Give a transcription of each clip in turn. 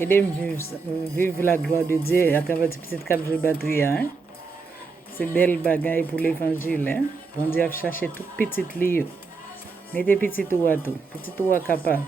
Aidez-moi vivre la gloire de Dieu à travers cette petite cap de batterie. Hein? C'est belle bagaille pour l'évangile. Hein? Bon Dieu a cherché toute petite lieu. Mettez petit ou à tout. Petit ou à capable.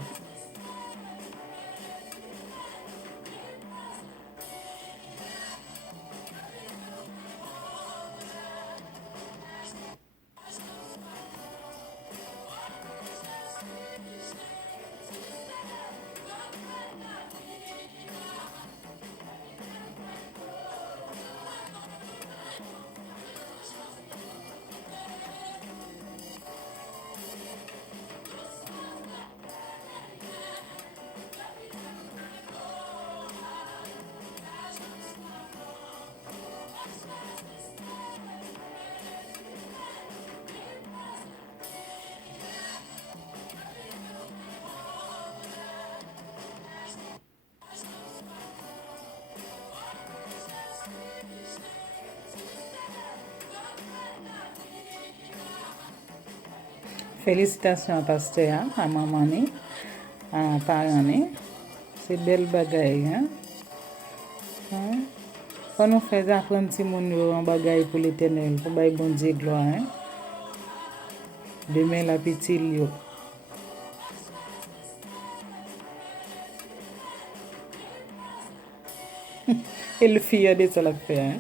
Félicitations à pasteur, à maman, à parents. C'est belle bagaille. Hein? Hein? Quand nous faisons apprendre petit monde en bagaille pour l'éternel, pour bailler bon Dieu gloire. Hein? Demain la petite lieu. Et le fille de ça la fait. Hein?